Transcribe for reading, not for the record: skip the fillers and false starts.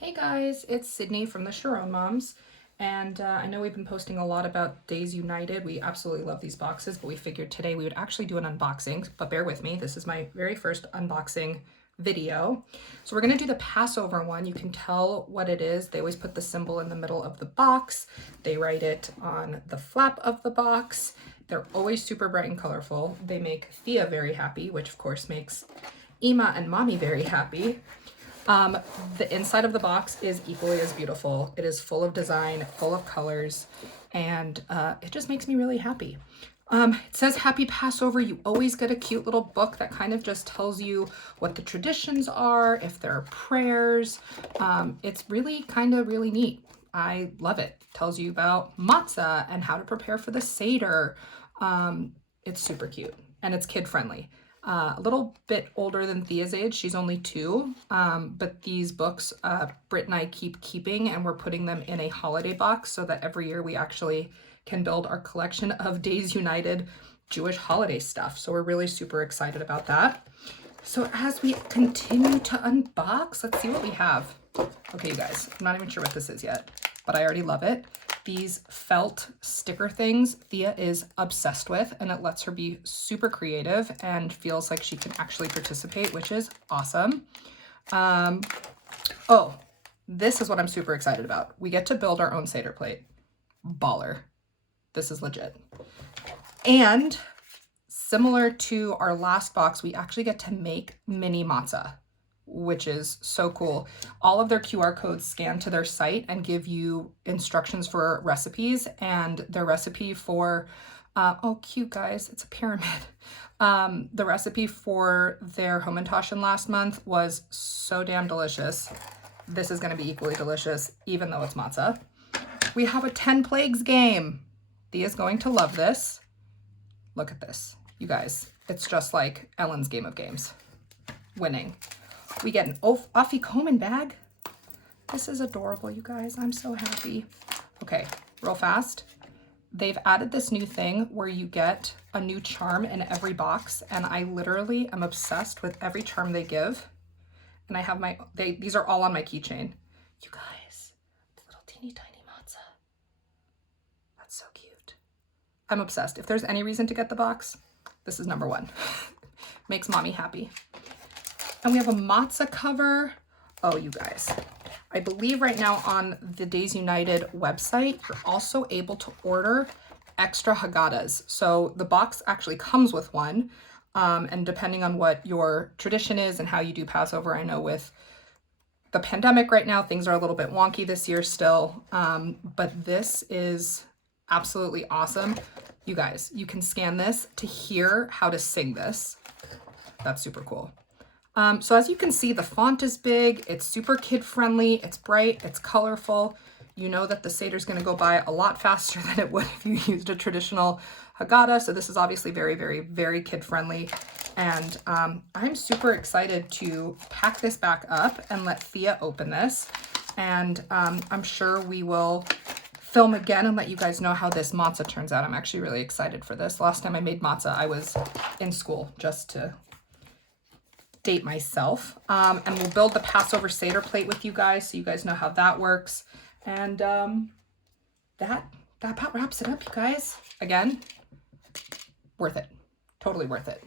Hey guys, it's Sydney from the Sharon Moms, and I know we've been posting a lot about Days United. We absolutely love these boxes, but we figured today we would actually do an unboxing, but bear with me. This is my very first unboxing video. So we're going to do the Passover one. You can tell what it is. They always put the symbol in the middle of the box. They write it on the flap of the box. They're always super bright and colorful. They make Thea very happy, which of course makes Ima and Mommy very happy. The inside of the box is equally as beautiful. It is full of design, full of colors, and it just makes me really happy. It says Happy Passover. You always get a cute little book that kind of just tells you what the traditions are, if there are prayers. It's really really neat. I love it. Tells you about matzah and how to prepare for the Seder. It's super cute and it's kid friendly. A little bit older than Thea's age. She's only 2. But these books, Britt and I keep keeping, and we're putting them in a holiday box so that every year we actually can build our collection of Days United Jewish holiday stuff. So we're really super excited about that. So as we continue to unbox, let's see what we have. Okay, you guys, I'm not even sure what this is yet, but I already love it. These felt sticker things Thea is obsessed with, and it lets her be super creative and feels like she can actually participate, which is awesome. Oh, this is what I'm super excited about. We get to build our own Seder plate. Baller. This is legit. And similar to our last box, we actually get to make mini matzah, which is so cool. All of their QR codes scan to their site and give you instructions for recipes, and their recipe for, oh cute guys, it's a pyramid. The recipe for their Hamantaschen last month was so damn delicious. This is gonna be equally delicious, even though it's matzah. We have a 10 Plagues game. Thea's going to love this. Look at this, you guys. It's just like Ellen's Game of Games. Winning. We get an Afikoman bag. This is adorable, you guys. I'm so happy. Okay, real fast. They've added this new thing where you get a new charm in every box, and I literally am obsessed with every charm they give. And I have these are all on my keychain. You guys, little teeny tiny matzah. That's so cute. I'm obsessed. If there's any reason to get the box, this is number 1. Makes mommy happy. And we have a matzah cover. Oh, you guys, I believe right now on the Days United website, you're also able to order extra Haggadahs. So the box actually comes with one. And depending on what your tradition is and how you do Passover, I know with the pandemic right now, things are a little bit wonky this year still. But this is absolutely awesome. You guys, you can scan this to hear how to sing this. That's super cool. So as you can see, the font is big, it's super kid friendly, it's bright, it's colorful. You know that the Seder is going to go by a lot faster than it would if you used a traditional Haggadah. So this is obviously very kid friendly. And I'm super excited to pack this back up and let Thea open this. And I'm sure we will film again and let you guys know how this matzah turns out. I'm actually really excited for this. Last time I made matzah, I was in school, just to date myself. And we'll build the Passover Seder plate with you guys so you guys know how that works. And that about wraps it up, you guys. Again, worth it. Totally worth it.